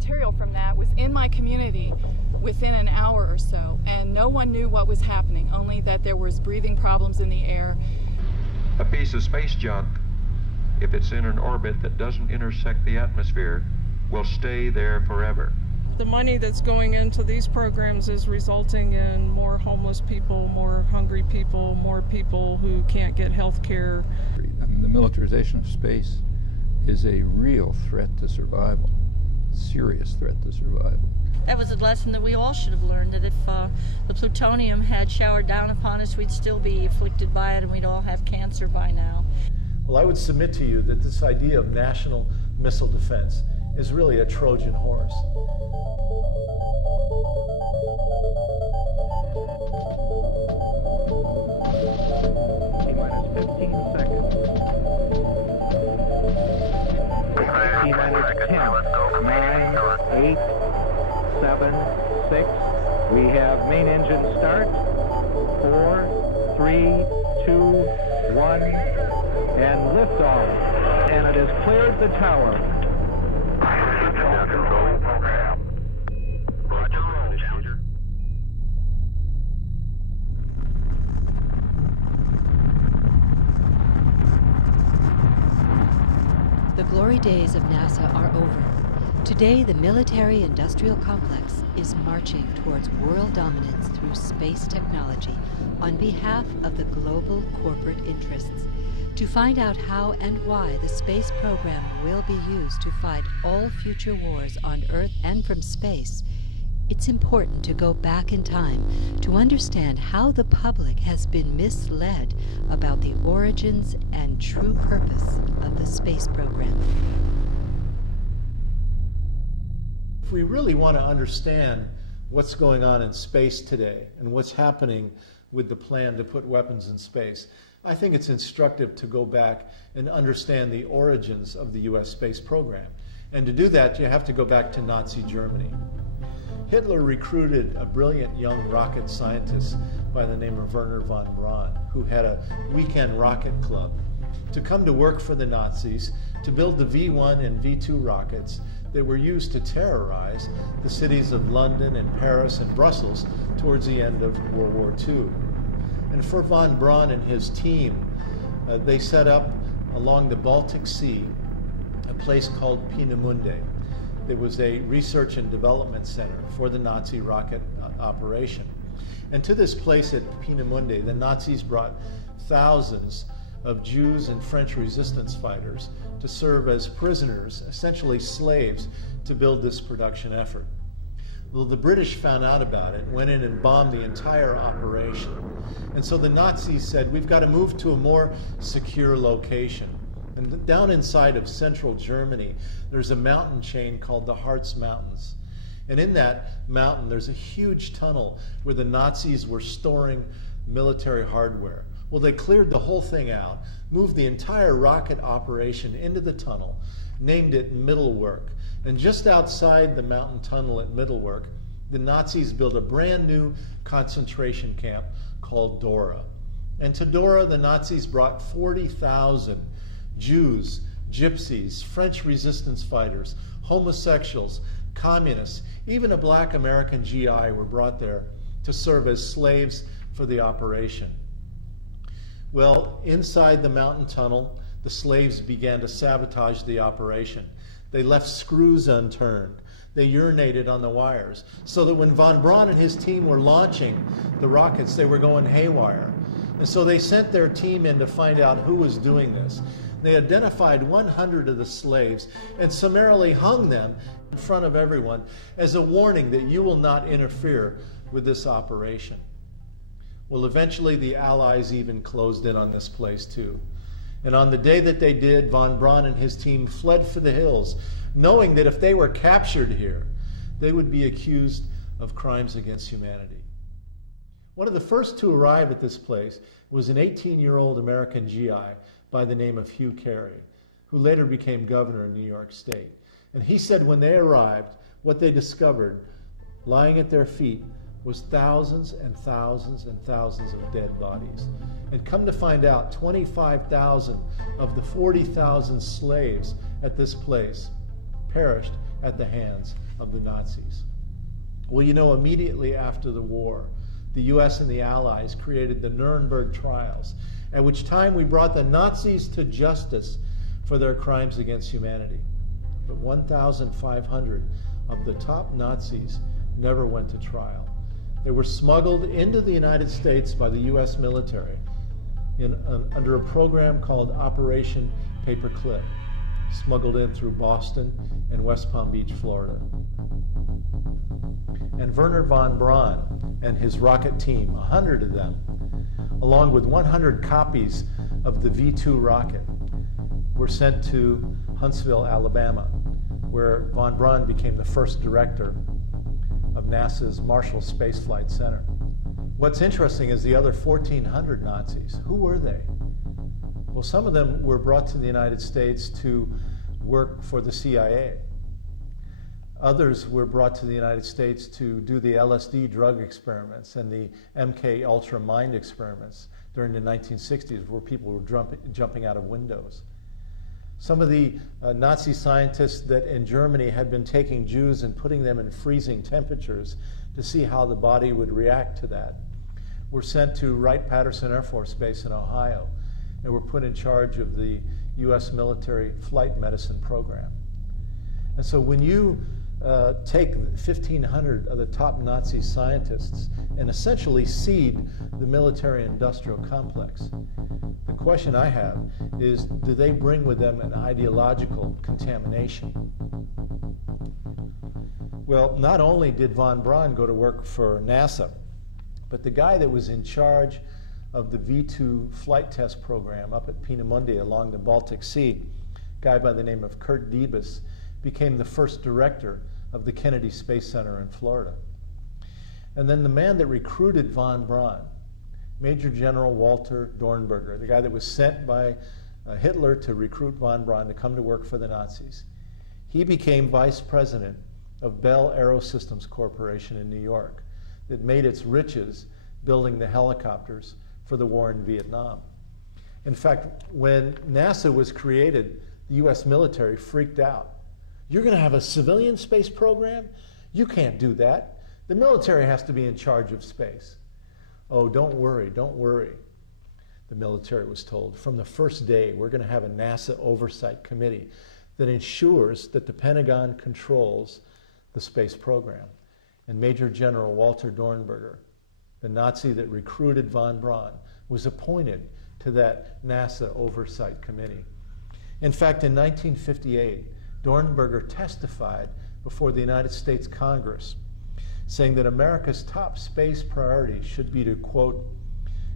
material from that was in my community within an hour or so, and no one knew what was happening, only that there was breathing problems in the air. A piece of space junk, if it's in an orbit that doesn't intersect the atmosphere, will stay there forever. The money that's going into these programs is resulting in more homeless people, more hungry people, more people who can't get health care. I mean, the militarization of space is a real threat to survival, serious threat to survival. That was a lesson that we all should have learned, that if the plutonium had showered down upon us, we'd still be afflicted by it and we'd all have cancer by now. Well, I would submit to you that this idea of national missile defense is really a Trojan horse. T-minus 15 seconds. T-minus 10, 9, 8, 7, 6. We have main engine start. 4, 3, 2, 1, and liftoff. And it has cleared the tower. The glory days of NASA are over. Today, the military-industrial complex is marching towards world dominance through space technology on behalf of the global corporate interests. To find out how and why the space program will be used to fight all future wars on Earth and from space, it's important to go back in time to understand how the public has been misled about the origins and true purpose of the space program. If we really want to understand what's going on in space today and what's happening with the plan to put weapons in space, I think it's instructive to go back and understand the origins of the US space program. And to do that, you have to go back to Nazi Germany. Hitler recruited a brilliant young rocket scientist by the name of Wernher von Braun, who had a weekend rocket club, to come to work for the Nazis to build the V-1 and V-2 rockets that were used to terrorize the cities of London and Paris and Brussels towards the end of World War II. And for von Braun and his team, they set up along the Baltic Sea a place called Peenemünde. It was a research and development center for the Nazi rocket operation. And to this place at Peenemünde, the Nazis brought thousands of Jews and French resistance fighters to serve as prisoners, essentially slaves, to build this production effort. Well, the British found out about it, went in and bombed the entire operation. And so the Nazis said, we've got to move to a more secure location. And down inside of central Germany, there's a mountain chain called the Harz Mountains. And in that mountain, there's a huge tunnel where the Nazis were storing military hardware. Well, they cleared the whole thing out, moved the entire rocket operation into the tunnel, named it Mittelwerk. And just outside the mountain tunnel at Mittelwerk, the Nazis built a brand new concentration camp called Dora. And to Dora, the Nazis brought 40,000 Jews, gypsies, French resistance fighters, homosexuals, communists, even a black American GI were brought there to serve as slaves for the operation. Well, inside the mountain tunnel, the slaves began to sabotage the operation. They left screws unturned. They urinated on the wires, so that when von Braun and his team were launching the rockets, they were going haywire. And so they sent their team in to find out who was doing this. They identified 100 of the slaves and summarily hung them in front of everyone as a warning that you will not interfere with this operation. Well, eventually the Allies even closed in on this place too. And on the day that they did, von Braun and his team fled for the hills, knowing that if they were captured here, they would be accused of crimes against humanity. One of the first to arrive at this place was an 18-year-old American GI by the name of Hugh Carey, who later became governor of New York State. And he said when they arrived, what they discovered lying at their feet was thousands and thousands and thousands of dead bodies. And come to find out, 25,000 of the 40,000 slaves at this place perished at the hands of the Nazis? Well, you know, immediately after the war, the US and the Allies created the Nuremberg trials, at which time we brought the Nazis to justice for their crimes against humanity. But 1,500 of the top Nazis never went to trial. They were smuggled into the United States by the US military under a program called Operation Paperclip, smuggled in through Boston and West Palm Beach, Florida. And Wernher von Braun and his rocket team, 100 of them, along with 100 copies of the V-2 rocket, were sent to Huntsville, Alabama, where von Braun became the first director of NASA's Marshall Space Flight Center. What's interesting is the other 1,400 Nazis. Who were they? Well, some of them were brought to the United States to work for the CIA. Others were brought to the United States to do the LSD drug experiments and the MK Ultra mind experiments during the 1960s, where people were jumping out of windows. Some of the Nazi scientists that in Germany had been taking Jews and putting them in freezing temperatures to see how the body would react to that were sent to Wright-Patterson Air Force Base in Ohio and were put in charge of the US military flight medicine program. And so when you take 1,500 of the top Nazi scientists and essentially seed the military-industrial complex, the question I have is, do they bring with them an ideological contamination? Well, not only did von Braun go to work for NASA, but the guy that was in charge of the V-2 flight test program up at Peenemünde along the Baltic Sea, a guy by the name of Kurt Debus, became the first director of the Kennedy Space Center in Florida. And then the man that recruited von Braun, Major General Walter Dornberger, the guy that was sent by Hitler to recruit von Braun to come to work for the Nazis, he became vice president of Bell Aerosystems Corporation in New York that made its riches building the helicopters for the war in Vietnam. In fact, when NASA was created, the US military freaked out. You're going to have a civilian space program? You can't do that. The military has to be in charge of space. Oh, don't worry, the military was told. From the first day, we're going to have a NASA oversight committee that ensures that the Pentagon controls the space program. And Major General Walter Dornberger, the Nazi that recruited von Braun, was appointed to that NASA oversight committee. In fact, in 1958, Dornberger testified before the United States Congress, saying that America's top space priority should be to, quote,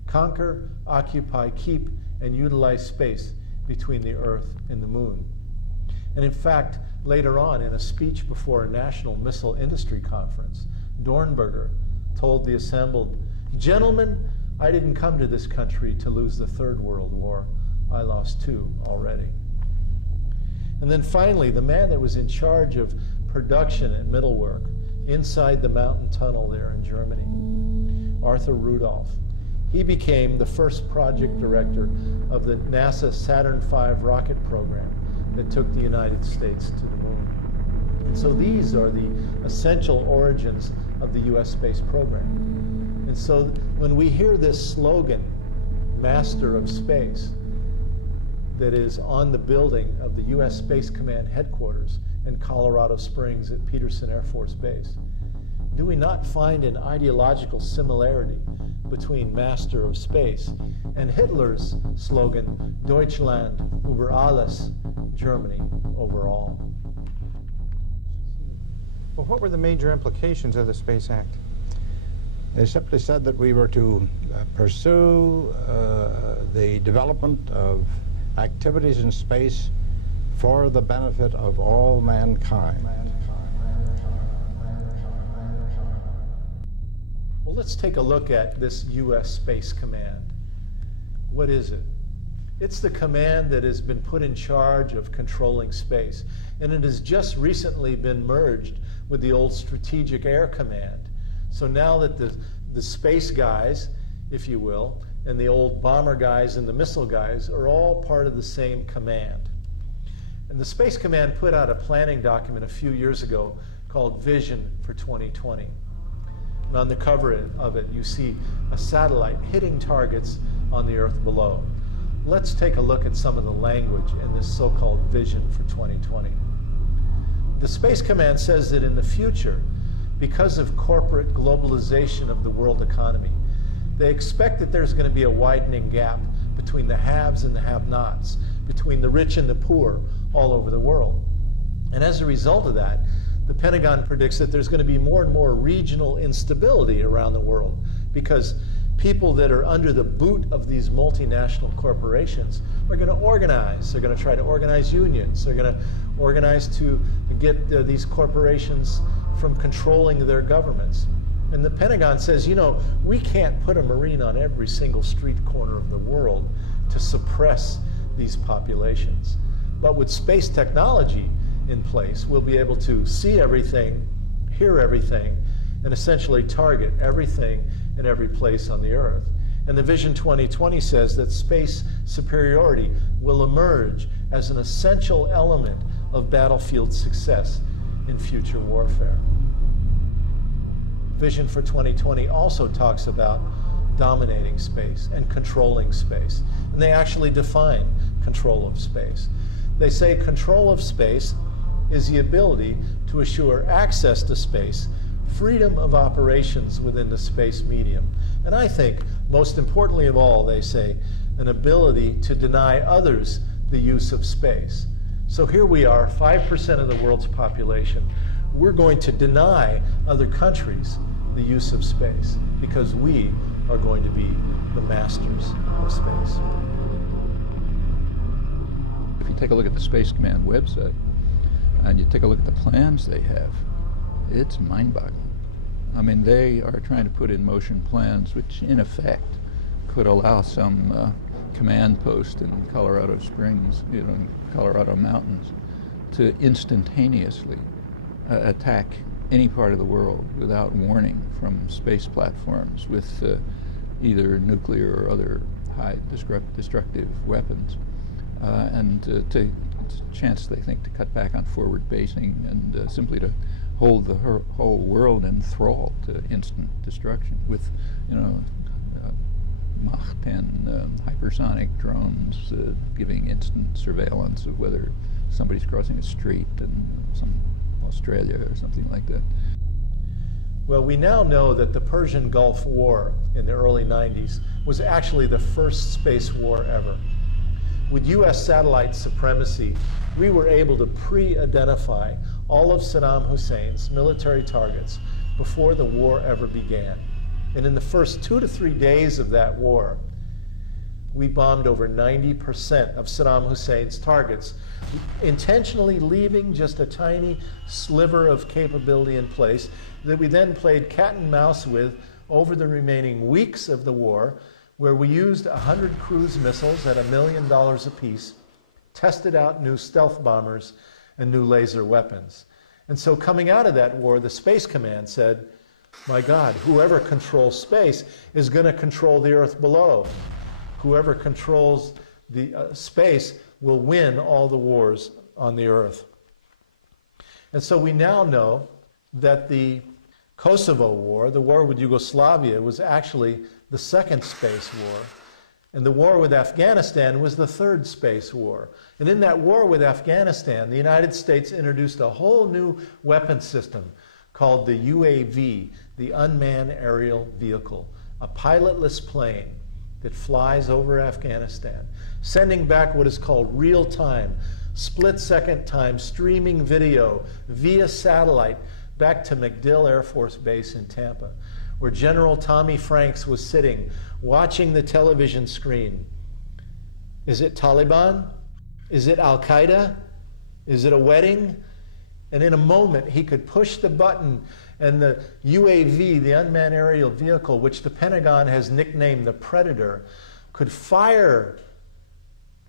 conquer, occupy, keep, and utilize space between the Earth and the Moon. And in fact, later on, in a speech before a national missile industry conference, Dornberger told the assembled, "Gentlemen, I didn't come to this country to lose the Third World War. I lost two already." And then finally, the man that was in charge of production at Middlework, inside the mountain tunnel there in Germany, Arthur Rudolph, he became the first project director of the NASA Saturn V rocket program that took the United States to the moon. And so these are the essential origins of the US space program. And so when we hear this slogan, Master of Space, that is on the building of the US Space Command headquarters in Colorado Springs at Peterson Air Force Base, do we not find an ideological similarity between Master of Space and Hitler's slogan, Deutschland über alles, Germany over all? Well, what were the major implications of the Space Act? They simply said that we were to pursue the development of activities in space for the benefit of all mankind. Well, let's take a look at this U.S. Space Command. What is it? It's the command that has been put in charge of controlling space, and it has just recently been merged with the old Strategic Air Command. So now that the space guys, if you will, and the old bomber guys and the missile guys are all part of the same command. And the Space Command put out a planning document a few years ago called Vision for 2020. And on the cover of it, you see a satellite hitting targets on the Earth below. Let's take a look at some of the language in this so-called Vision for 2020. The Space Command says that in the future, because of corporate globalization of the world economy, they expect that there's going to be a widening gap between the haves and the have-nots, between the rich and the poor all over the world. And as a result of that, the Pentagon predicts that there's going to be more and more regional instability around the world because people that are under the boot of these multinational corporations are going to organize. They're going to try to organize unions. They're going to organize to get these corporations from controlling their governments. And the Pentagon says, you know, we can't put a Marine on every single street corner of the world to suppress these populations. But with space technology in place, we'll be able to see everything, hear everything, and essentially target everything in every place on the Earth. And the Vision 2020 says that space superiority will emerge as an essential element of battlefield success in future warfare. Vision for 2020 also talks about dominating space and controlling space. And they actually define control of space. They say control of space is the ability to assure access to space, freedom of operations within the space medium. And I think, most importantly of all, they say, an ability to deny others the use of space. So here we are, 5% of the world's population. We're going to deny other countries the use of space because we are going to be the masters of space. If you take a look at the Space Command website and you take a look at the plans they have, it's mind-boggling. I mean, they are trying to put in motion plans which, in effect, could allow some command post in Colorado Springs, in Colorado mountains, to instantaneously attack any part of the world without warning from space platforms with either nuclear or other high destructive weapons, and to chance, they think, to cut back on forward basing and simply to hold the whole world in thrall to instant destruction with, Mach 10 hypersonic drones giving instant surveillance of whether somebody's crossing a street in some Australia or something like that. Well, we now know that the Persian Gulf War in the early 90s was actually the first space war ever. With U.S. satellite supremacy, we were able to pre-identify all of Saddam Hussein's military targets before the war ever began. And in the first 2 to 3 days of that war, we bombed over 90% of Saddam Hussein's targets, intentionally leaving just a tiny sliver of capability in place that we then played cat and mouse with over the remaining weeks of the war, where we used 100 cruise missiles at $1 million apiece, tested out new stealth bombers and new laser weapons. And so coming out of that war, the Space Command said, my God, whoever controls space is going to control the Earth below. Whoever controls the space will win all the wars on the Earth. And so we now know that the Kosovo War, the war with Yugoslavia, was actually the second space war. And the war with Afghanistan was the third space war. And in that war with Afghanistan, the United States introduced a whole new weapon system called the UAV, the Unmanned Aerial Vehicle, a pilotless plane that flies over Afghanistan, sending back what is called real-time, split-second time streaming video via satellite back to MacDill Air Force Base in Tampa, where General Tommy Franks was sitting, watching the television screen. Is it Taliban? Is it Al-Qaeda? Is it a wedding? And in a moment, he could push the button and the UAV, the Unmanned Aerial Vehicle, which the Pentagon has nicknamed the Predator, could fire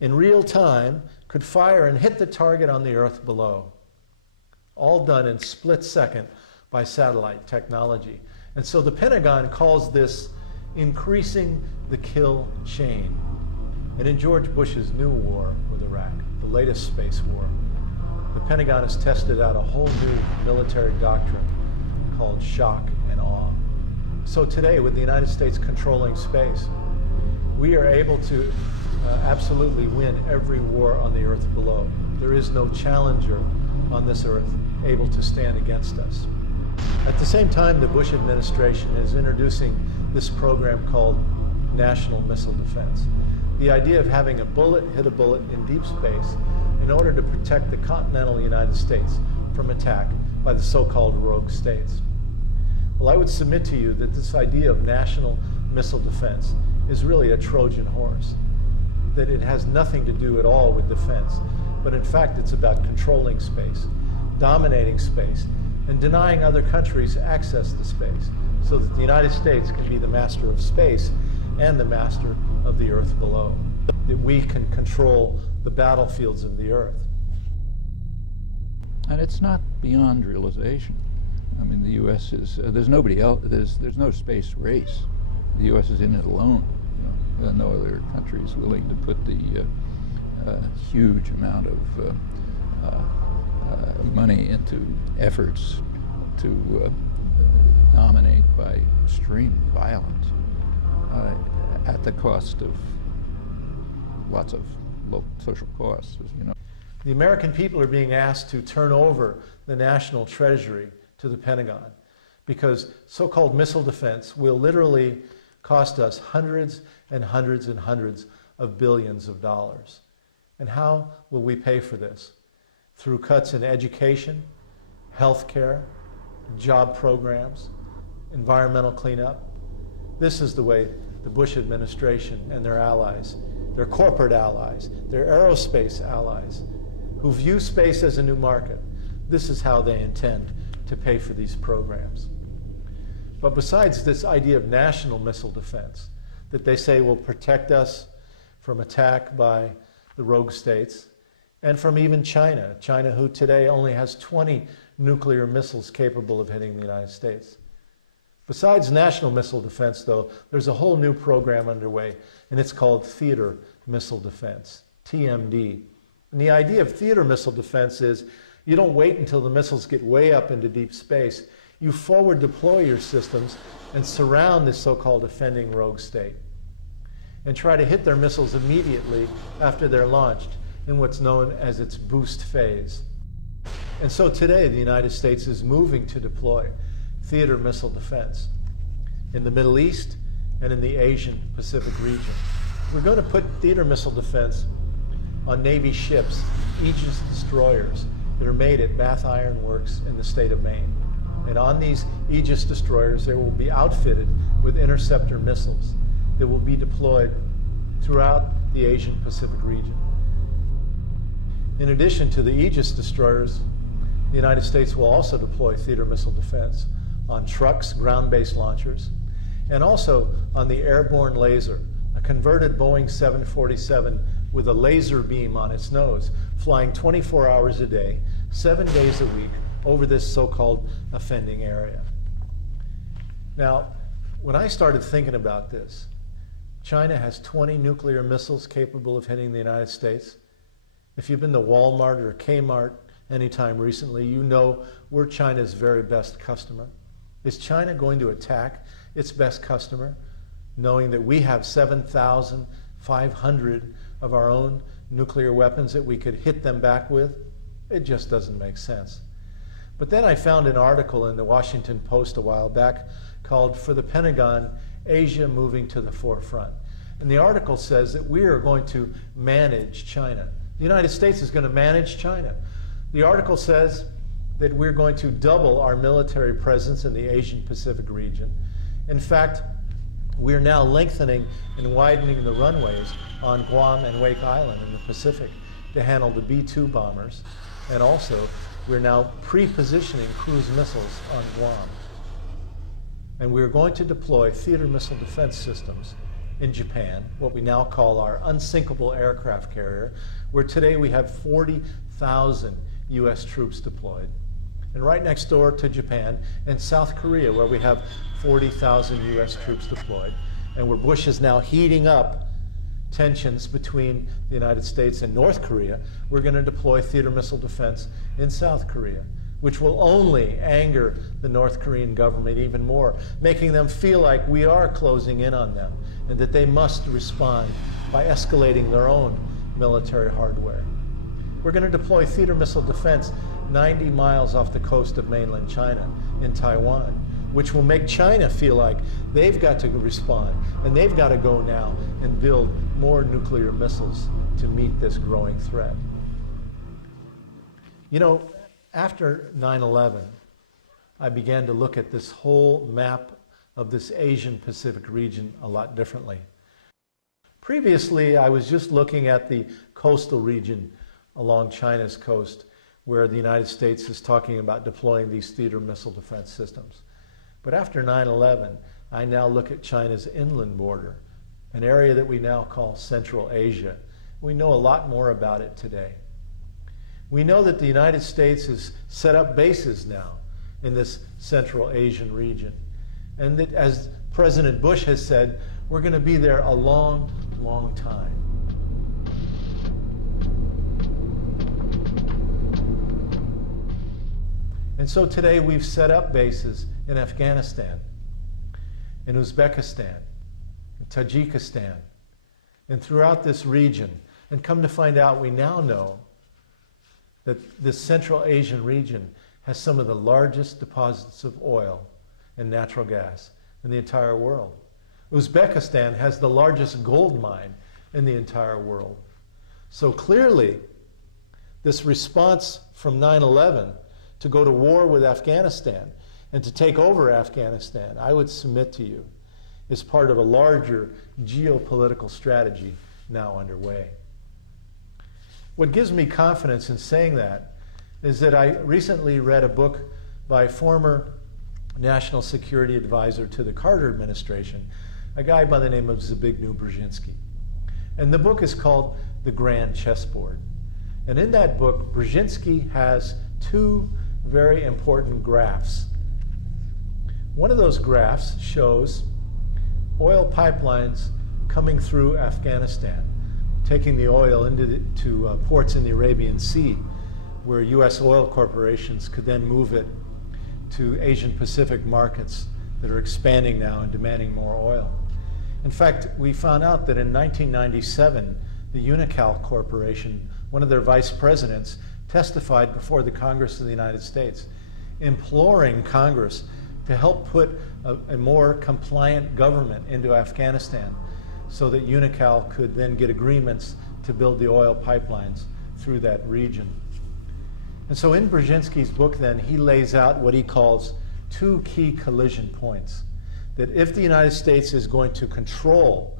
in real time, could fire and hit the target on the Earth below. All done in split second by satellite technology. And so the Pentagon calls this increasing the kill chain. And in George Bush's new war with Iraq, the latest space war, the Pentagon has tested out a whole new military doctrine called shock and awe. So today, with the United States controlling space, we are able to absolutely win every war on the earth below. There is no challenger on this earth able to stand against us. At the same time, the Bush administration is introducing this program called National Missile Defense. The idea of having a bullet hit a bullet in deep space in order to protect the continental United States from attack by the so-called rogue states. Well, I would submit to you that this idea of national missile defense is really a Trojan horse, that it has nothing to do at all with defense, but in fact it's about controlling space, dominating space, and denying other countries access to space so that the United States can be the master of space and the master of the earth below, that we can control the battlefields of the earth. And it's not beyond realization. I mean, the U.S. is, there's nobody else, there's no space race. The U.S. is in it alone. You know, no other country is willing to put the huge amount of money into efforts to dominate by extreme violence at the cost of lots of low social costs, as you know. The American people are being asked to turn over the national treasury to the Pentagon because so-called missile defense will literally cost us hundreds and hundreds and hundreds of billions of dollars. And how will we pay for this? Through cuts in education, health care, job programs, environmental cleanup. This is the way the Bush administration and their allies, their corporate allies, their aerospace allies, who view space as a new market, this is how they intend to pay for these programs. But besides this idea of national missile defense, that they say will protect us from attack by the rogue states, and from even China, China who today only has 20 nuclear missiles capable of hitting the United States. Besides national missile defense, though, there's a whole new program underway, and it's called theater missile defense, TMD. And the idea of theater missile defense is you don't wait until the missiles get way up into deep space. You forward deploy your systems and surround this so-called offending rogue state and try to hit their missiles immediately after they're launched in what's known as its boost phase. And so today the United States is moving to deploy theater missile defense in the Middle East and in the Asian Pacific region. We're going to put theater missile defense on Navy ships, Aegis destroyers that are made at Bath Iron Works in the state of Maine. And on these Aegis destroyers, they will be outfitted with interceptor missiles that will be deployed throughout the Asian Pacific region. In addition to the Aegis destroyers, the United States will also deploy theater missile defense on trucks, ground-based launchers, and also on the airborne laser, a converted Boeing 747 with a laser beam on its nose, flying 24 hours a day, 7 days a week, over this so-called offending area. Now, when I started thinking about this, China has 20 nuclear missiles capable of hitting the United States. If you've been to Walmart or Kmart anytime recently, you know we're China's very best customer. Is China going to attack its best customer, knowing that we have 7,500 of our own nuclear weapons that we could hit them back with? It just doesn't make sense. But then I found an article in the Washington Post a while back called "For the Pentagon, Asia Moving to the Forefront." And the article says that we are going to manage China. The United States is going to manage China. The article says that we're going to double our military presence in the Asian Pacific region. In fact, we're now lengthening and widening the runways on Guam and Wake Island in the Pacific to handle the B-2 bombers. And also, we're now pre-positioning cruise missiles on Guam. And we're going to deploy theater missile defense systems in Japan, what we now call our unsinkable aircraft carrier, where today we have 40,000 U.S. troops deployed. And right next door to Japan, and South Korea, where we have 40,000 U.S. troops deployed, and where Bush is now heating up tensions between the United States and North Korea, we're going to deploy theater missile defense in South Korea, which will only anger the North Korean government even more, making them feel like we are closing in on them and that they must respond by escalating their own military hardware. We're going to deploy theater missile defense 90 miles off the coast of mainland China in Taiwan, which will make China feel like they've got to respond and they've got to go now and build more nuclear missiles to meet this growing threat. You know, after 9/11, I began to look at this whole map of this Asian Pacific region a lot differently. Previously, I was just looking at the coastal region along China's coast, where the United States is talking about deploying these theater missile defense systems. But after 9/11, I now look at China's inland border, an area that we now call Central Asia. We know a lot more about it today. We know that the United States has set up bases now in this Central Asian region, and that, as President Bush has said, we're going to be there a long, long time. And so today we've set up bases in Afghanistan, in Uzbekistan, in Tajikistan, and throughout this region. And come to find out, we now know that this Central Asian region has some of the largest deposits of oil and natural gas in the entire world. Uzbekistan has the largest gold mine in the entire world. So clearly, this response from 9/11 to go to war with Afghanistan and to take over Afghanistan, I would submit to you, is part of a larger geopolitical strategy now underway. What gives me confidence in saying that is that I recently read a book by former National Security Advisor to the Carter administration, a guy by the name of Zbigniew Brzezinski. And the book is called The Grand Chessboard. And in that book, Brzezinski has two very important graphs. One of those graphs shows oil pipelines coming through Afghanistan, taking the oil into ports in the Arabian Sea, where U.S. oil corporations could then move it to Asian Pacific markets that are expanding now and demanding more oil. In fact, we found out that in 1997, the Unocal Corporation, one of their vice presidents, testified before the Congress of the United States, imploring Congress to help put a more compliant government into Afghanistan so that Unocal could then get agreements to build the oil pipelines through that region. And so in Brzezinski's book then, he lays out what he calls two key collision points. That if the United States is going to control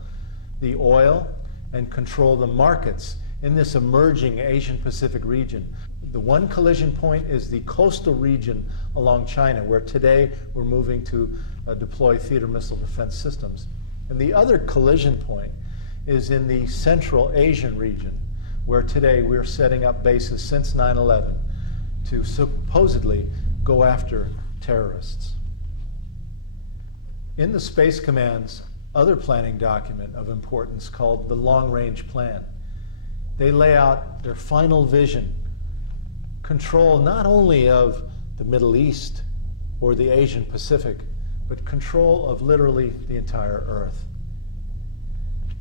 the oil and control the markets in this emerging Asian Pacific region, the one collision point is the coastal region along China, where today we're moving to deploy theater missile defense systems. And the other collision point is in the Central Asian region, where today we're setting up bases since 9/11 to supposedly go after terrorists. In the Space Command's other planning document of importance called the Long Range Plan, they lay out their final vision, control not only of the Middle East or the Asian Pacific, but control of literally the entire Earth.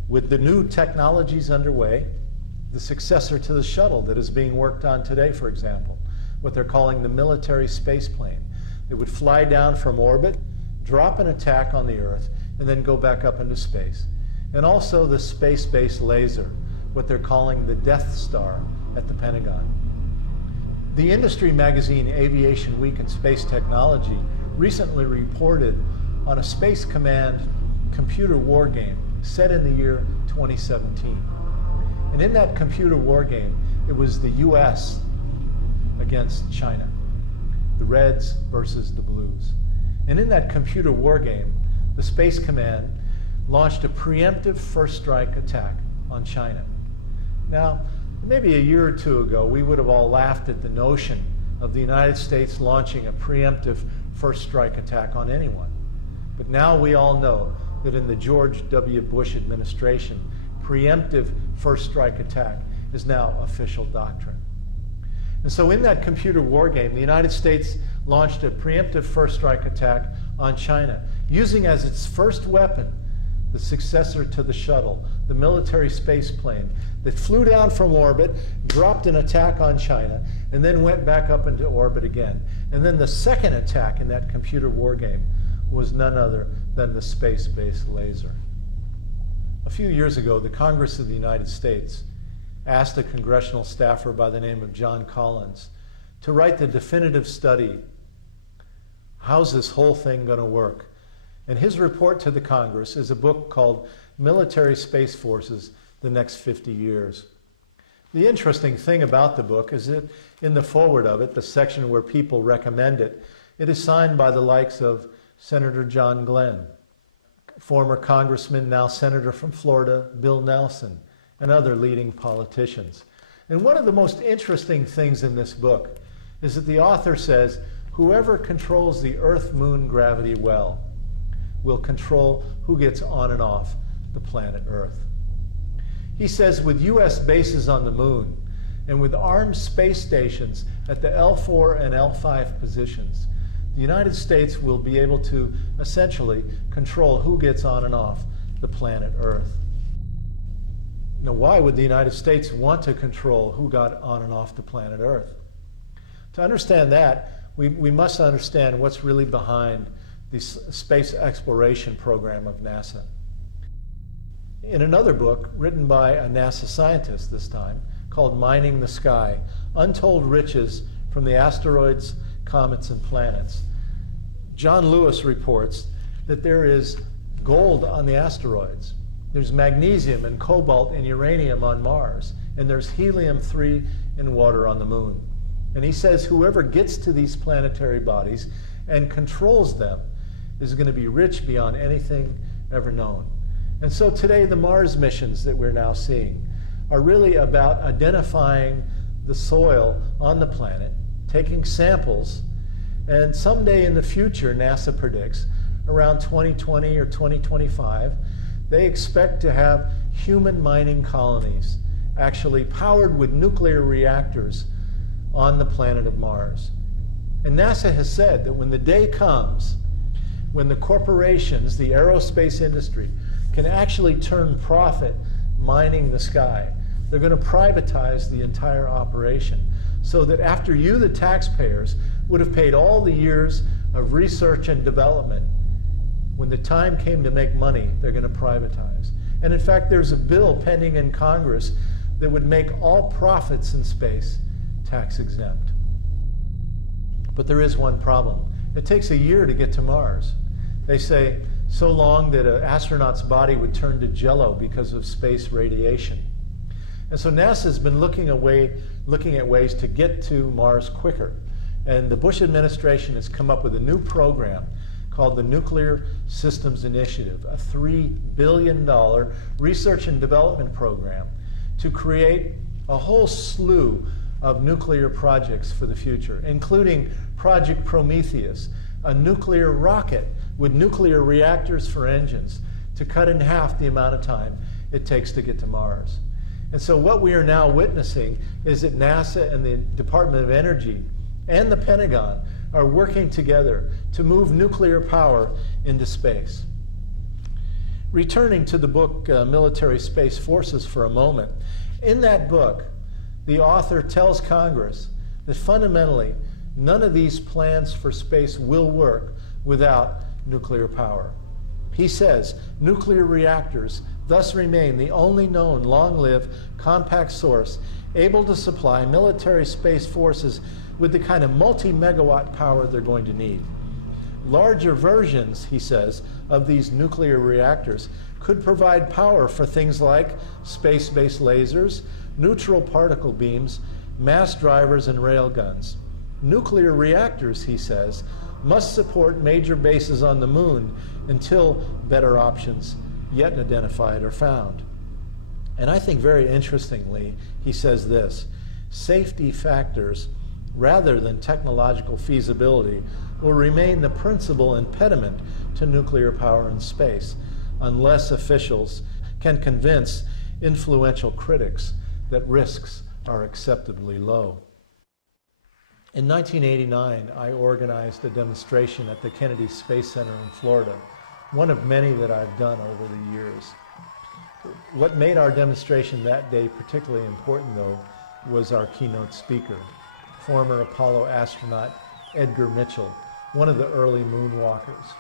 With the new technologies underway, the successor to the shuttle that is being worked on today, for example, what they're calling the military space plane, it would fly down from orbit, drop an attack on the Earth, and then go back up into space. And also the space-based laser, what they're calling the Death Star at the Pentagon. The industry magazine Aviation Week and Space Technology recently reported on a Space Command computer war game set in the year 2017. And in that computer war game, it was the US against China, the Reds versus the Blues. And in that computer war game, the Space Command launched a preemptive first strike attack on China. Now, maybe a year or two ago, we would have all laughed at the notion of the United States launching a preemptive first strike attack on anyone. But now we all know that in the George W. Bush administration, preemptive first strike attack is now official doctrine. And so in that computer war game, the United States launched a preemptive first strike attack on China, using as its first weapon the successor to the shuttle, the military space plane that flew down from orbit, dropped an attack on China, and then went back up into orbit again. And then the second attack in that computer war game was none other than the space-based laser. A few years ago, the Congress of the United States asked a congressional staffer by the name of John Collins to write the definitive study. How's this whole thing going to work? And his report to the Congress is a book called Military Space Forces, the Next 50 Years. The interesting thing about the book is that in the foreword of it, the section where people recommend it, it is signed by the likes of Senator John Glenn, former congressman, now senator from Florida, Bill Nelson, and other leading politicians. And one of the most interesting things in this book is that the author says, whoever controls the Earth-Moon gravity well will control who gets on and off the planet Earth. He says with U.S. bases on the moon and with armed space stations at the L4 and L5 positions, the United States will be able to essentially control who gets on and off the planet Earth. Now, why would the United States want to control who got on and off the planet Earth? To understand that, we must understand what's really behind the space exploration program of NASA. In another book, written by a NASA scientist this time, called Mining the Sky, Untold Riches from the Asteroids, Comets, and Planets, John Lewis reports that there is gold on the asteroids. There's magnesium and cobalt and uranium on Mars, and there's helium-3 and water on the moon. And he says whoever gets to these planetary bodies and controls them is going to be rich beyond anything ever known. And so today the Mars missions that we're now seeing are really about identifying the soil on the planet, taking samples, and someday in the future, NASA predicts, around 2020 or 2025, they expect to have human mining colonies actually powered with nuclear reactors on the planet of Mars. And NASA has said that when the day comes when the corporations, the aerospace industry, can actually turn profit mining the sky, they're going to privatize the entire operation so that after you, the taxpayers, would have paid all the years of research and development, when the time came to make money, they're going to privatize. And in fact, there's a bill pending in Congress that would make all profits in space tax exempt. But there is one problem. It takes a year to get to Mars. They say so long that an astronaut's body would turn to jello because of space radiation. And so NASA's been looking at ways to get to Mars quicker. And the Bush administration has come up with a new program called the Nuclear Systems Initiative, a $3 billion research and development program to create a whole slew of nuclear projects for the future, including Project Prometheus, a nuclear rocket with nuclear reactors for engines to cut in half the amount of time it takes to get to Mars. And so what we are now witnessing is that NASA and the Department of Energy and the Pentagon are working together to move nuclear power into space. Returning to the book Military Space Forces for a moment, in that book, the author tells Congress that fundamentally none of these plans for space will work without nuclear power. He says nuclear reactors thus remain the only known long-lived compact source able to supply military space forces with the kind of multi-megawatt power they're going to need. Larger versions, he says, of these nuclear reactors could provide power for things like space-based lasers, neutral particle beams, mass drivers, and railguns. Nuclear reactors, he says, must support major bases on the moon until better options yet identified are found. And I think very interestingly, he says this: safety factors rather than technological feasibility will remain the principal impediment to nuclear power in space unless officials can convince influential critics that risks are acceptably low. In 1989, I organized a demonstration at the Kennedy Space Center in Florida, one of many that I've done over the years. What made our demonstration that day particularly important, though, was our keynote speaker, former Apollo astronaut Edgar Mitchell, one of the early moonwalkers.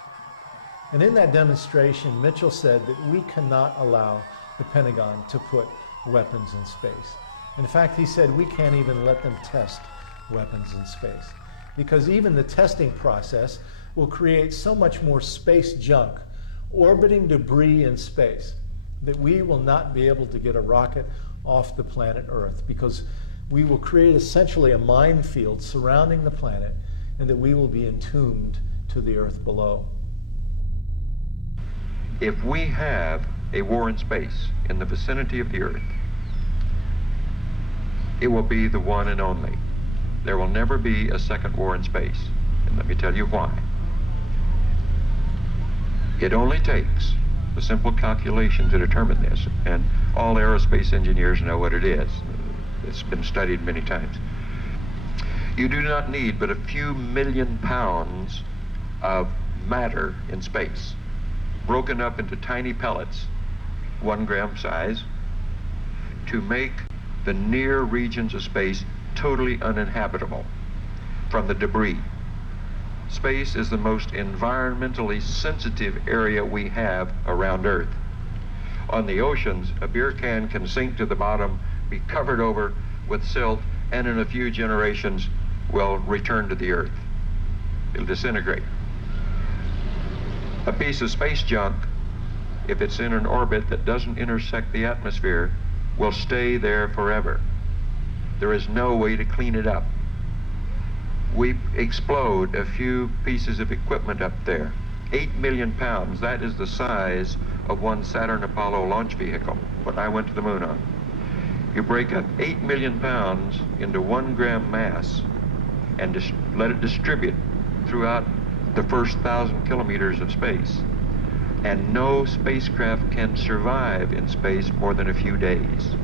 And in that demonstration, Mitchell said that we cannot allow the Pentagon to put weapons in space. In fact, he said we can't even let them test weapons in space, because even the testing process will create so much more space junk, orbiting debris in space, that we will not be able to get a rocket off the planet Earth, because we will create essentially a minefield surrounding the planet, and that we will be entombed to the Earth below. If we have a war in space in the vicinity of the Earth, it will be the one and only. There will never be a second war in space, and let me tell you why. It only takes a simple calculation to determine this, and all aerospace engineers know what it is. It's been studied many times. You do not need but a few million pounds of matter in space, broken up into tiny pellets, 1 gram size, to make the near regions of space totally uninhabitable from the debris. Space is the most environmentally sensitive area we have around Earth. On the oceans, a beer can sink to the bottom, be covered over with silt, and in a few generations will return to the Earth. It'll disintegrate. A piece of space junk, if it's in an orbit that doesn't intersect the atmosphere, will stay there forever. There is no way to clean it up. We explode a few pieces of equipment up there. 8 million pounds, that is the size of one Saturn Apollo launch vehicle, what I went to the moon on. You break up 8 million pounds into 1 gram mass and let it distribute throughout the first 1,000 kilometers of space. And no spacecraft can survive in space more than a few days.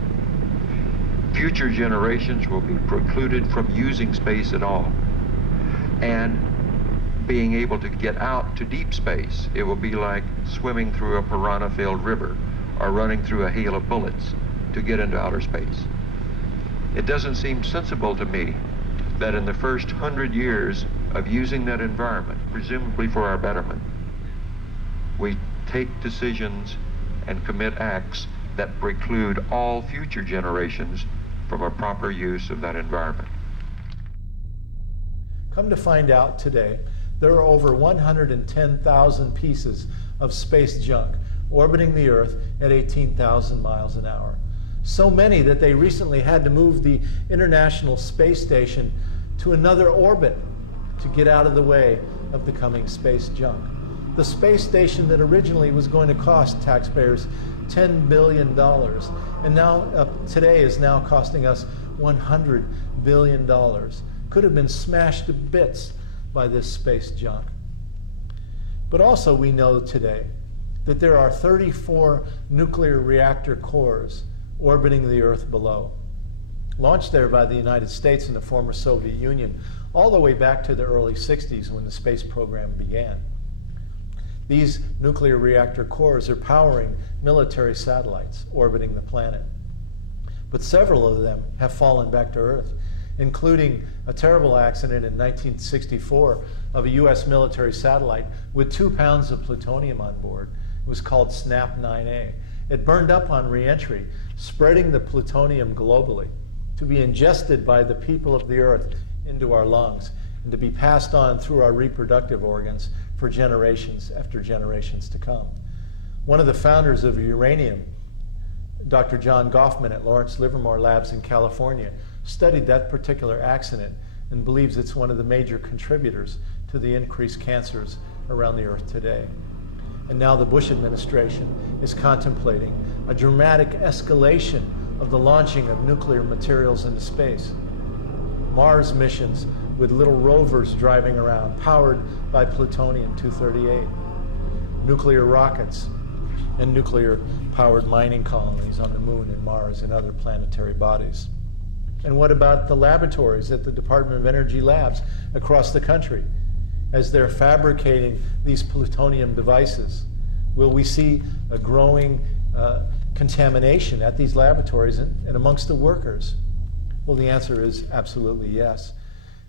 Future generations will be precluded from using space at all. And being able to get out to deep space, it will be like swimming through a piranha-filled river or running through a hail of bullets to get into outer space. It doesn't seem sensible to me that in the first 100 years of using that environment, presumably for our betterment, we take decisions and commit acts that preclude all future generations from a proper use of that environment. Come to find out today, there are over 110,000 pieces of space junk orbiting the Earth at 18,000 miles an hour. So many that they recently had to move the International Space Station to another orbit to get out of the way of the coming space junk. The space station that originally was going to cost taxpayers $10 billion, and now today is now costing us $100 billion, could have been smashed to bits by this space junk. But also we know today that there are 34 nuclear reactor cores orbiting the Earth below, launched there by the United States and the former Soviet Union, all the way back to the early 60s when the space program began. These nuclear reactor cores are powering military satellites orbiting the planet. But several of them have fallen back to Earth, including a terrible accident in 1964 of a US military satellite with 2 pounds of plutonium on board. It was called SNAP-9A. It burned up on re-entry, spreading the plutonium globally to be ingested by the people of the Earth into our lungs and to be passed on through our reproductive organs for generations after generations to come. One of the founders of uranium, Dr. John Goffman at Lawrence Livermore Labs in California, studied that particular accident and believes it's one of the major contributors to the increased cancers around the Earth today. And now the Bush administration is contemplating a dramatic escalation of the launching of nuclear materials into space. Mars missions with little rovers driving around, powered by plutonium-238. Nuclear rockets and nuclear-powered mining colonies on the Moon and Mars and other planetary bodies. And what about the laboratories at the Department of Energy labs across the country as they're fabricating these plutonium devices? Will we see a growing contamination at these laboratories and amongst the workers? Well, the answer is absolutely yes.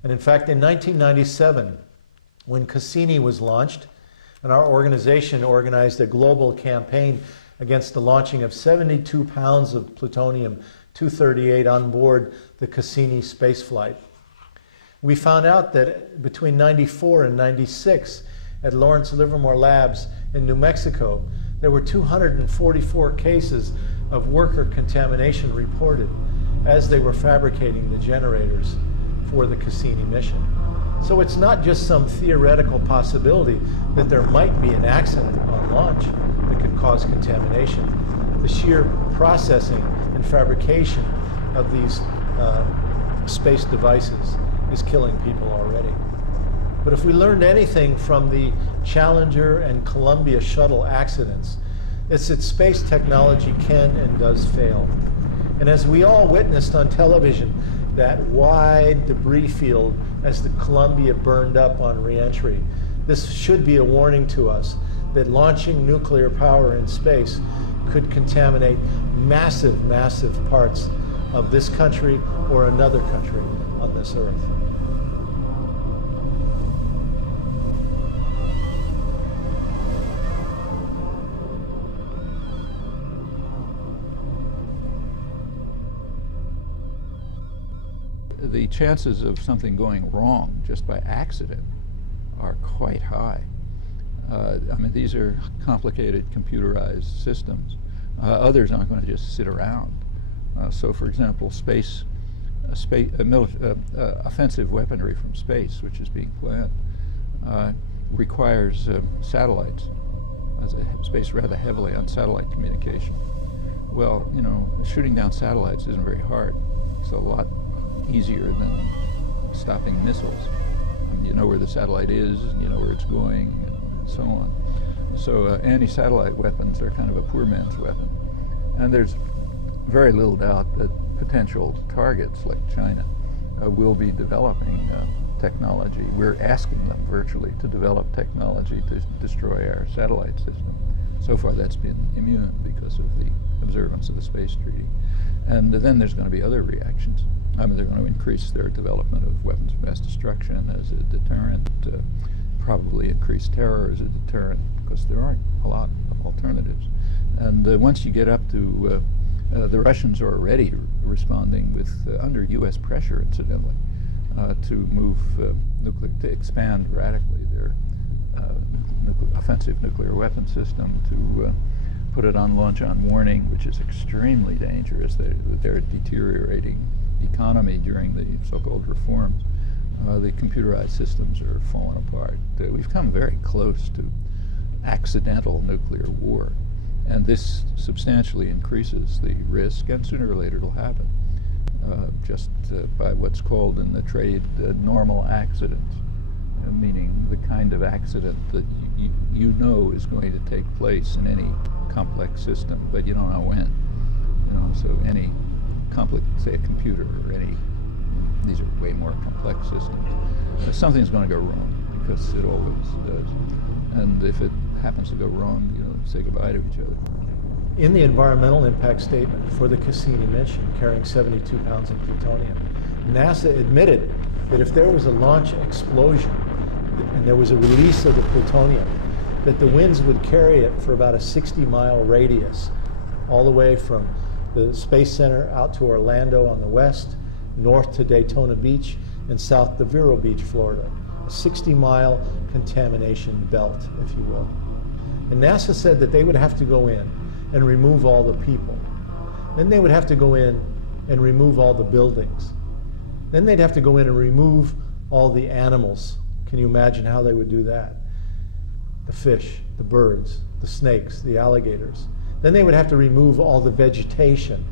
And in fact, in 1997, when Cassini was launched, and our organization organized a global campaign against the launching of 72 pounds of plutonium-238 on board the Cassini spaceflight. We found out that between 94 and 96 at Lawrence Livermore Labs in New Mexico, there were 244 cases of worker contamination reported as they were fabricating the generators for the Cassini mission. So it's not just some theoretical possibility that there might be an accident on launch that could cause contamination. The sheer processing and fabrication of these space devices is killing people already. But if we learned anything from the Challenger and Columbia shuttle accidents, it's that space technology can and does fail. And as we all witnessed on television, that wide debris field as the Columbia burned up on re-entry, this should be a warning to us that launching nuclear power in space could contaminate massive, massive parts of this country or another country on this earth. The chances of something going wrong just by accident are quite high. I mean, these are complicated computerized systems. Others aren't going to just sit around. So, for example, offensive weaponry from space, which is being planned, requires satellites. Space rather heavily on satellite communication. Well, you know, shooting down satellites isn't very hard. It's a lot easier than stopping missiles. I mean, you know where the satellite is, and you know where it's going, and so on. So anti-satellite weapons are kind of a poor man's weapon. And there's very little doubt that potential targets like China will be developing technology. We're asking them virtually to develop technology to destroy our satellite system. So far that's been immune because of the observance of the space treaty. And then there's going to be other reactions. I mean, they're going to increase their development of weapons of mass destruction as a deterrent, probably increase terror as a deterrent, because there aren't a lot of alternatives. And once you get up to, the Russians are already responding with, under U.S. pressure, incidentally, to move to expand radically their offensive nuclear weapon system, to put it on launch on warning, which is extremely dangerous. They're deteriorating economy during the so-called reforms. The computerized systems are falling apart. We've come very close to accidental nuclear war, and this substantially increases the risk, and sooner or later it'll happen, just by what's called in the trade normal accidents, meaning the kind of accident that you know is going to take place in any complex system, but you don't know when. You know, so any complex, say a computer or any, these are way more complex systems, something's going to go wrong, because it always does. And if it happens to go wrong, you know, say goodbye to each other. In the environmental impact statement for the Cassini mission carrying 72 pounds of plutonium, NASA admitted that if there was a launch explosion and there was a release of the plutonium, that the winds would carry it for about a 60-mile radius, all the way from the Space Center out to Orlando on the west, north to Daytona Beach, and south to Vero Beach, Florida. A 60-mile contamination belt, if you will. And NASA said that they would have to go in and remove all the people. Then they would have to go in and remove all the buildings. Then they'd have to go in and remove all the animals. Can you imagine how they would do that? The fish, the birds, the snakes, the alligators. Then they would have to remove all the vegetation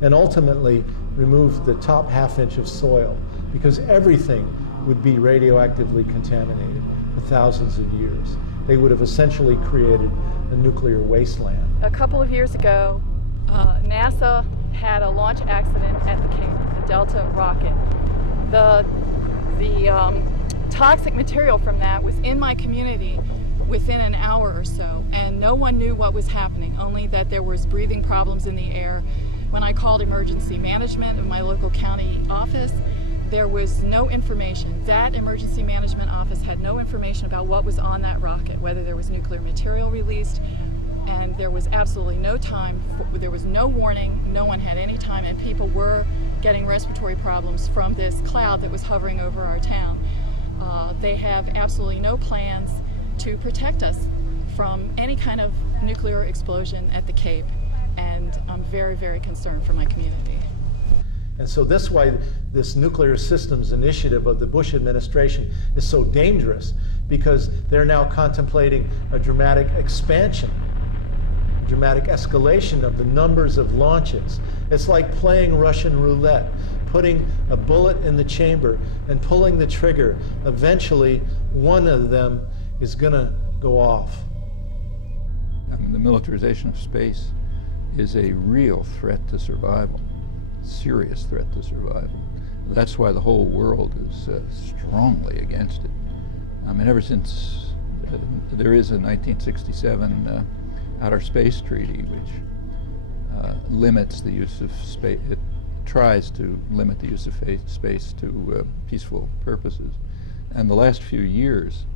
and ultimately remove the top half-inch of soil, because everything would be radioactively contaminated for thousands of years. They would have essentially created a nuclear wasteland. A couple of years ago, NASA had a launch accident at the Cape. Delta rocket. The toxic material from that was in my community within an hour or so, and no one knew what was happening, only that there was breathing problems in the air. When I called emergency management of my local county office, there was no information. That emergency management office had no information about what was on that rocket, whether there was nuclear material released, and there was absolutely no time, there was no warning, no one had any time, and people were getting respiratory problems from this cloud that was hovering over our town. They have absolutely no plans to protect us from any kind of nuclear explosion at the Cape, and I'm very, very concerned for my community. And so that's why this nuclear systems initiative of the Bush administration is so dangerous, because they're now contemplating a dramatic expansion, dramatic escalation of the numbers of launches. It's like playing Russian roulette, putting a bullet in the chamber and pulling the trigger. Eventually, one of them is going to go off. The militarization of space is a real threat to survival, serious threat to survival. That's why the whole world is strongly against it. I mean, ever since there is a 1967 Outer Space Treaty, which limits the use of space, it tries to limit the use of space to peaceful purposes. And the last few years,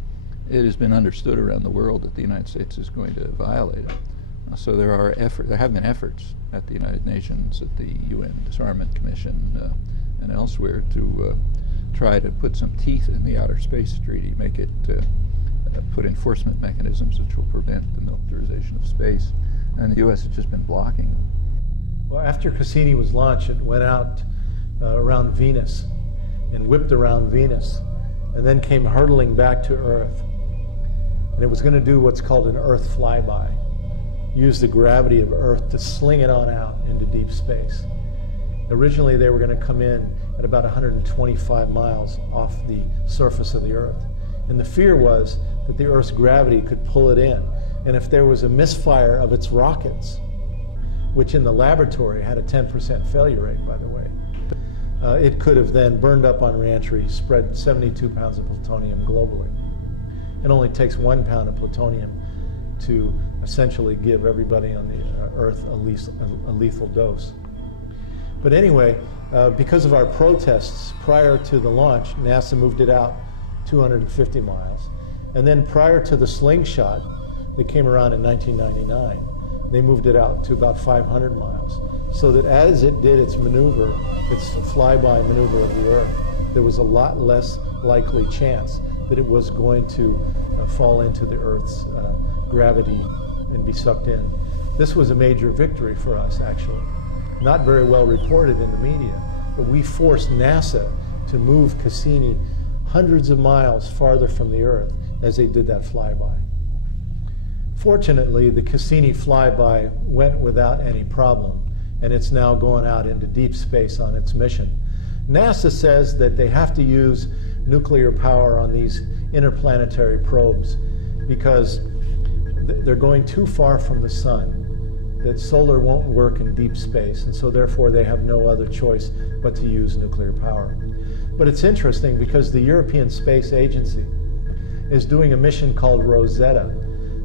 it has been understood around the world that the United States is going to violate it. So there have been efforts at the United Nations, at the UN Disarmament Commission, and elsewhere to try to put some teeth in the Outer Space Treaty, make it put enforcement mechanisms which will prevent the militarization of space. And the U.S. has just been blocking them. Well, after Cassini was launched, it went out around Venus and whipped around Venus, and then came hurtling back to Earth. And it was going to do what's called an Earth flyby, use the gravity of Earth to sling it on out into deep space. Originally, they were going to come in at about 125 miles off the surface of the Earth. And the fear was that the Earth's gravity could pull it in. And if there was a misfire of its rockets, which in the laboratory had a 10% failure rate, by the way, it could have then burned up on reentry, spread 72 pounds of plutonium globally. It only takes 1 pound of plutonium to essentially give everybody on the Earth a lethal dose. But anyway, because of our protests prior to the launch, NASA moved it out 250 miles. And then prior to the slingshot that came around in 1999, they moved it out to about 500 miles. So that as it did its maneuver, its flyby maneuver of the Earth, there was a lot less likely chance that it was going to fall into the Earth's gravity and be sucked in. This was a major victory for us, actually. Not very well reported in the media, but we forced NASA to move Cassini hundreds of miles farther from the Earth as they did that flyby. Fortunately, the Cassini flyby went without any problem, and it's now going out into deep space on its mission. NASA says that they have to use nuclear power on these interplanetary probes because they're going too far from the sun, that solar won't work in deep space, and so therefore they have no other choice but to use nuclear power. But it's interesting because the European Space Agency is doing a mission called Rosetta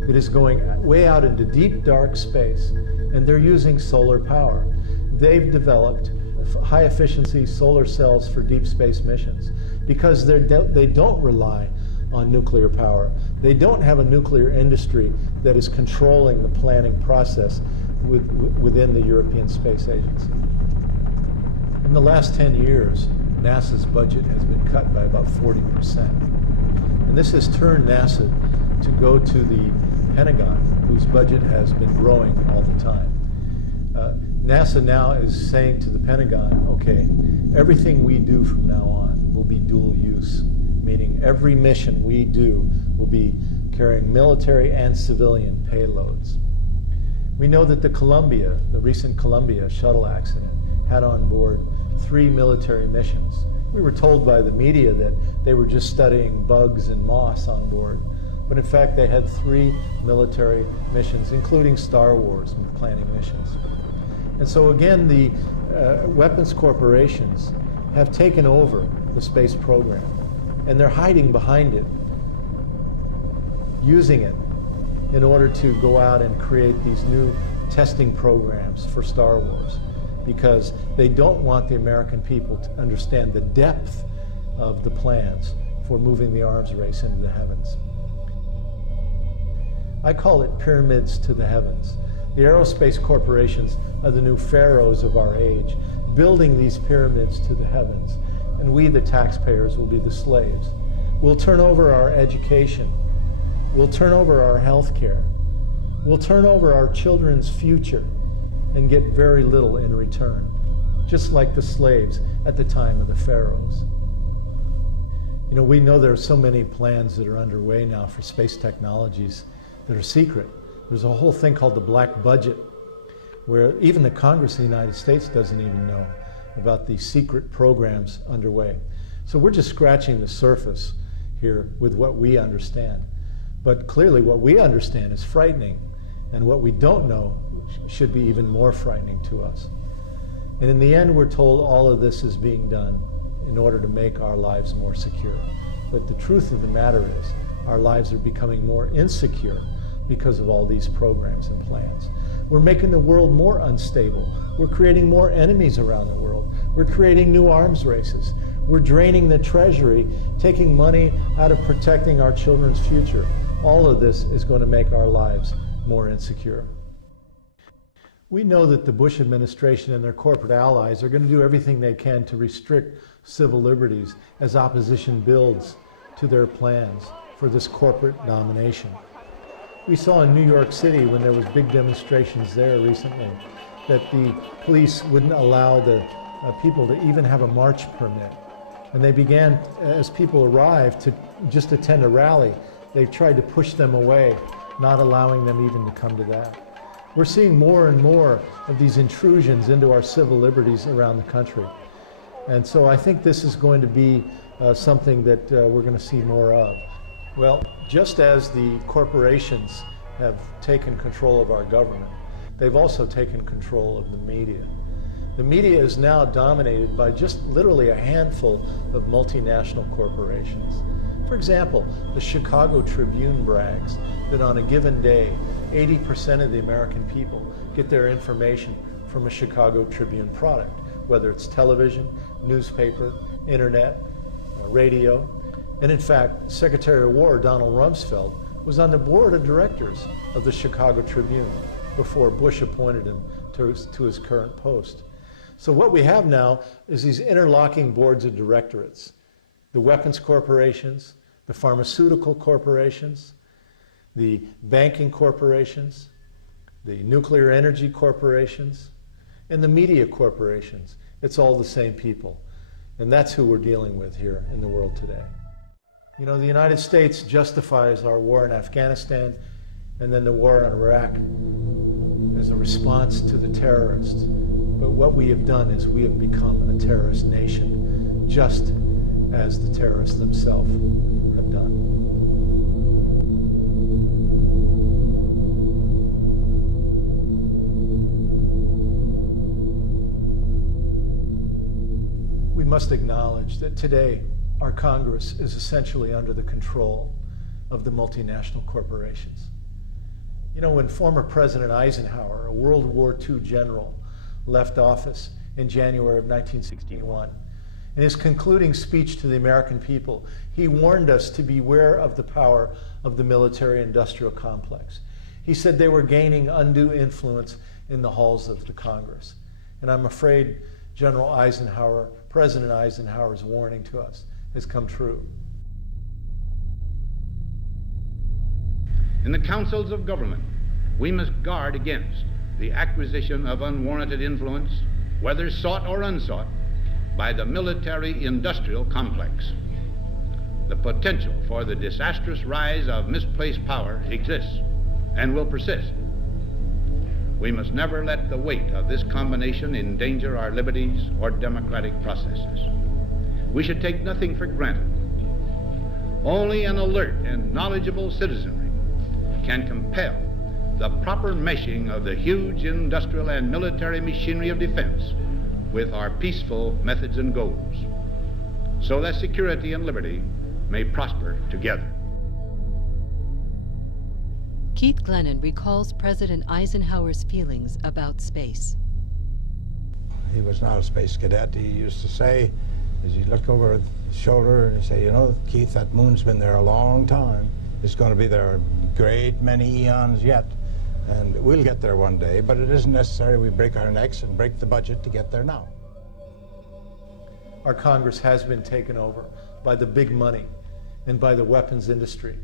that is going way out into deep, dark space, and they're using solar power. They've developed high-efficiency solar cells for deep space missions because they don't rely on nuclear power. They don't have a nuclear industry that is controlling the planning process within the European Space Agency. In the last 10 years, NASA's budget has been cut by about 40%. And this has turned NASA to go to the Pentagon, whose budget has been growing all the time. NASA now is saying to the Pentagon, okay, everything we do from now on will be dual use, meaning every mission we do will be carrying military and civilian payloads. We know that the recent Columbia shuttle accident, had on board 3 military missions. We were told by the media that they were just studying bugs and moss on board. but in fact they had 3 military missions, including Star Wars planning missions. And so again, the weapons corporations have taken over the space program, and they're hiding behind it, using it in order to go out and create these new testing programs for Star Wars, because they don't want the American people to understand the depth of the plans for moving the arms race into the heavens. I call it pyramids to the heavens. The aerospace corporations are the new pharaohs of our age, building these pyramids to the heavens, and we, the taxpayers, will be the slaves. We'll turn over our education. We'll turn over our health care. We'll turn over our children's future and get very little in return, just like the slaves at the time of the pharaohs. You know, we know there are so many plans that are underway now for space technologies that are secret. There's a whole thing called the black budget, where even the Congress of the United States doesn't even know about these secret programs underway. So we're just scratching the surface here with what we understand. But clearly what we understand is frightening, and what we don't know should be even more frightening to us. And in the end, we're told all of this is being done in order to make our lives more secure. But the truth of the matter is, our lives are becoming more insecure because of all these programs and plans. We're making the world more unstable. We're creating more enemies around the world. We're creating new arms races. We're draining the treasury, taking money out of protecting our children's future. All of this is going to make our lives more insecure. We know that the Bush administration and their corporate allies are going to do everything they can to restrict civil liberties as opposition builds to their plans for this corporate domination. We saw in New York City, when there was big demonstrations there recently, that the police wouldn't allow the people to even have a march permit. And they began, as people arrived, to just attend a rally. They tried to push them away, not allowing them even to come to that. We're seeing more and more of these intrusions into our civil liberties around the country. And so I think this is going to be something that we're going to see more of. Well, just as the corporations have taken control of our government, they've also taken control of the media. The media is now dominated by just literally a handful of multinational corporations. For example, the Chicago Tribune brags that on a given day, 80% of the American people get their information from a Chicago Tribune product, whether it's television, newspaper, internet, radio. And in fact, Secretary of War Donald Rumsfeld was on the board of directors of the Chicago Tribune before Bush appointed him to his current post. So what we have now is these interlocking boards of directorates. The weapons corporations, the pharmaceutical corporations, the banking corporations, the nuclear energy corporations, and the media corporations. It's all the same people. And that's who we're dealing with here in the world today. You know, the United States justifies our war in Afghanistan and then the war in Iraq as a response to the terrorists. But what we have done is we have become a terrorist nation, just as the terrorists themselves have done. We must acknowledge that today our Congress is essentially under the control of the multinational corporations. You know, when former President Eisenhower, a World War II general, left office in January of 1961, in his concluding speech to the American people, he warned us to beware of the power of the military-industrial complex. He said they were gaining undue influence in the halls of the Congress. And I'm afraid General Eisenhower, President Eisenhower's warning to us has come true. In the councils of government, we must guard against the acquisition of unwarranted influence, whether sought or unsought, by the military-industrial complex. The potential for the disastrous rise of misplaced power exists and will persist. We must never let the weight of this combination endanger our liberties or democratic processes. We should take nothing for granted. Only an alert and knowledgeable citizenry can compel the proper meshing of the huge industrial and military machinery of defense with our peaceful methods and goals, so that security and liberty may prosper together. Keith Glennon recalls President Eisenhower's feelings about space. He was not a space cadet. He used to say, as you look over his shoulder and you say, you know, Keith, that moon's been there a long time. It's going to be there a great many eons yet. And we'll get there one day, but it isn't necessary we break our necks and break the budget to get there now. Our Congress has been taken over by the big money and by the weapons industry,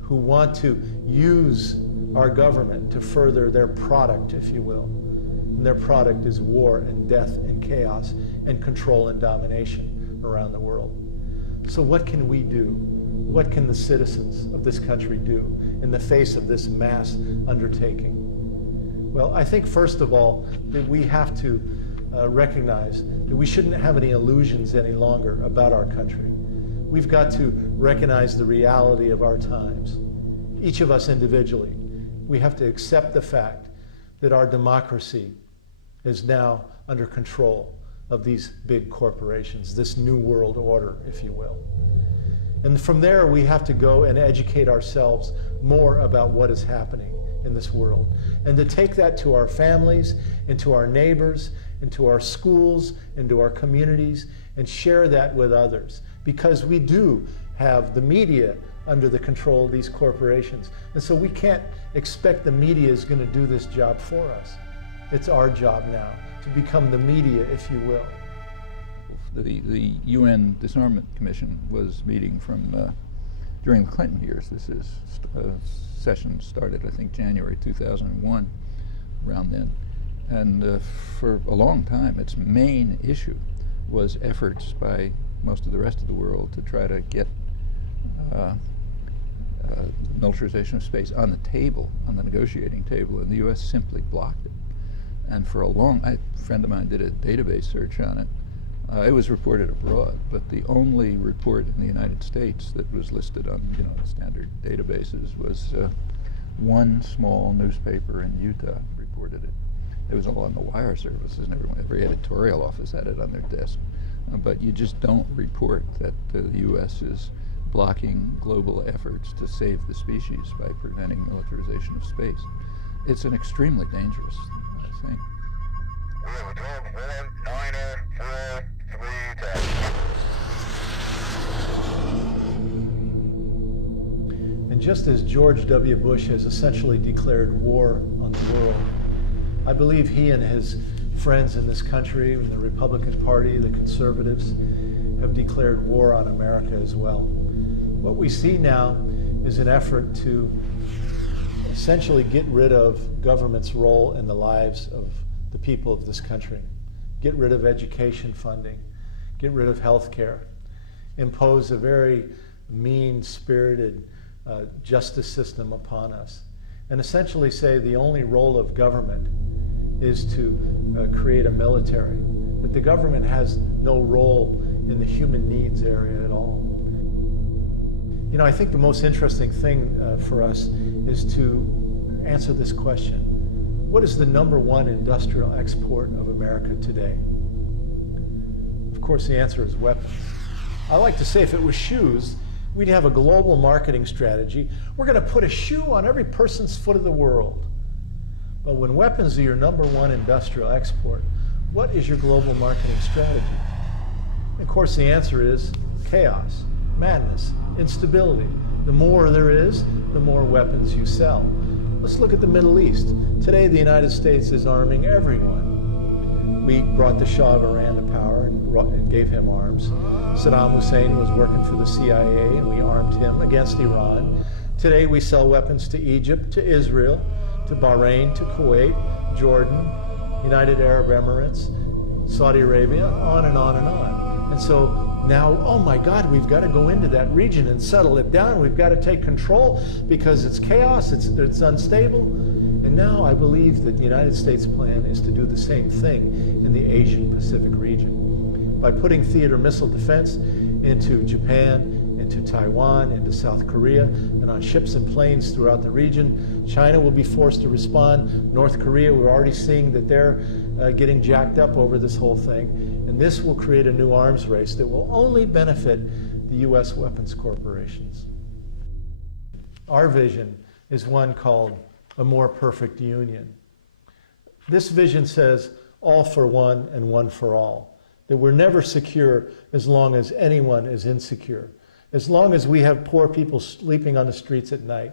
who want to use our government to further their product, if you will. And their product is war and death and chaos and control and domination around the world. So what can we do? What can the citizens of this country do in the face of this mass undertaking? Well, I think first of all that we have to recognize that we shouldn't have any illusions any longer about our country. We've got to recognize the reality of our times. Each of us individually, we have to accept the fact that our democracy is now under control of these big corporations, this new world order, if you will. And from there, we have to go and educate ourselves more about what is happening in this world, and to take that to our families, and to our neighbors, and to our schools, and to our communities, and share that with others. Because we do have the media under the control of these corporations. And so we can't expect the media is going to do this job for us. It's our job now to become the media, if you will. The UN Disarmament Commission was meeting from during the Clinton years. This is session started, I think, January 2001, around then. And for a long time, its main issue was efforts by most of the rest of the world to try to get militarization of space on the table, on the negotiating table, and the U.S. simply blocked it. And for a friend of mine did a database search on it. It was reported abroad, but the only report in the United States that was listed on, standard databases was one small newspaper in Utah reported it. It was all on the wire services, and every editorial office had it on their desk. But you just don't report that the U.S. is blocking global efforts to save the species by preventing militarization of space. It's an extremely dangerous thing. And just as George W. Bush has essentially declared war on the world, I believe he and his friends in this country, in the Republican Party, the conservatives, have declared war on America as well. What we see now is an effort to essentially get rid of government's role in the lives of the people of this country, get rid of education funding, get rid of health care, impose a very mean-spirited justice system upon us, and essentially say the only role of government is to create a military, that the government has no role in the human needs area at all. I think the most interesting thing for us is to answer this question. What is the #1 industrial export of America today? Of course, the answer is weapons. I like to say if it was shoes, we'd have a global marketing strategy. We're going to put a shoe on every person's foot of the world. But when weapons are your #1 industrial export, what is your global marketing strategy? And of course, the answer is chaos, madness, instability. The more there is, the more weapons you sell. Let's look at the Middle East. Today, the United States is arming everyone. We brought the Shah of Iran to power and gave him arms. Saddam Hussein was working for the CIA, and we armed him against Iran. Today, we sell weapons to Egypt, to Israel, to Bahrain, to Kuwait, Jordan, United Arab Emirates, Saudi Arabia, on and on and on. And so now, oh my God, we've got to go into that region and settle it down. We've got to take control because it's chaos, it's unstable. And now I believe that the United States plan is to do the same thing in the Asian Pacific region by putting theater missile defense into Japan, into Taiwan, into South Korea, and on ships and planes throughout the region. China will be forced to respond. North Korea, we're already seeing that they're getting jacked up over this whole thing. And this will create a new arms race that will only benefit the U.S. weapons corporations. Our vision is one called a more perfect union. This vision says all for one and one for all, that we're never secure as long as anyone is insecure, as long as we have poor people sleeping on the streets at night,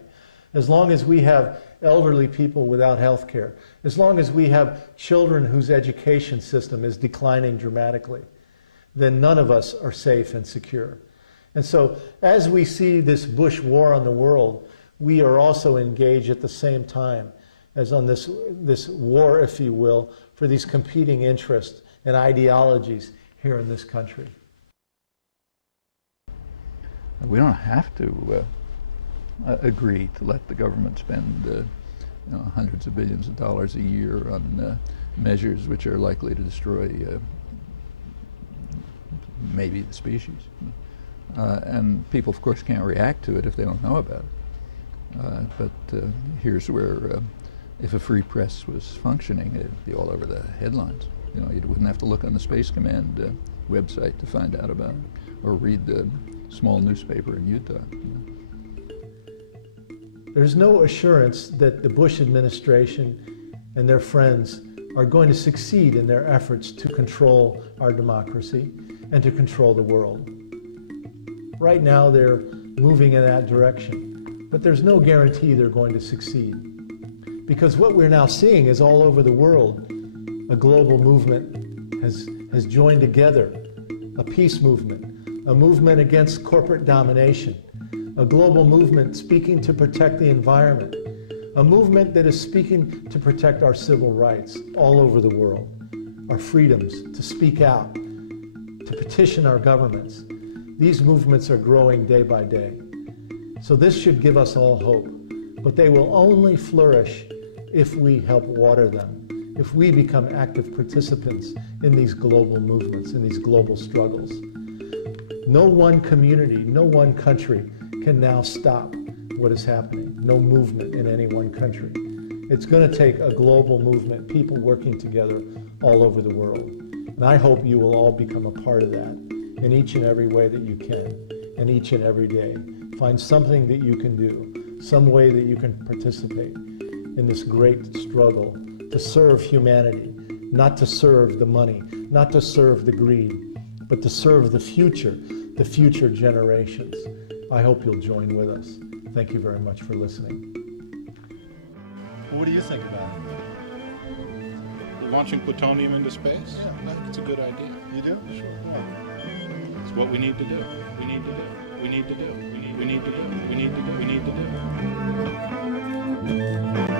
as long as we have elderly people without health care, as long as we have children whose education system is declining dramatically, then none of us are safe and secure. And so as we see this Bush war on the world, we are also engaged at the same time as on this war, if you will, for these competing interests and ideologies here in this country. We don't have to agree to let the government spend hundreds of billions of dollars a year on measures which are likely to destroy maybe the species. And people, of course, can't react to it if they don't know about it. But here's where, if a free press was functioning, it'd be all over the headlines. You know, you wouldn't have to look on the Space Command website to find out about it, or read the small newspaper in Utah. There's no assurance that the Bush administration and their friends are going to succeed in their efforts to control our democracy and to control the world. Right now, they're moving in that direction, but there's no guarantee they're going to succeed. Because what we're now seeing is all over the world, a global movement has joined together, a peace movement, a movement against corporate domination, a global movement speaking to protect the environment, a movement that is speaking to protect our civil rights all over the world, our freedoms to speak out, to petition our governments. These movements are growing day by day. So this should give us all hope, but they will only flourish if we help water them, if we become active participants in these global movements, in these global struggles. No one community, no one country can now stop what is happening. No movement in any one country. It's going to take a global movement, people working together all over the world. And I hope you will all become a part of that in each and every way that you can, and each and every day. Find something that you can do, some way that you can participate in this great struggle to serve humanity, not to serve the money, not to serve the greed, but to serve the future generations. I hope you'll join with us. Thank you very much for listening. What do you think about it? Launching plutonium into space? Yeah, I think it's a good idea. You do? Sure. Yeah. It's what we need to do. We need to do. We need to do. We need to do. We need to do. We need to do.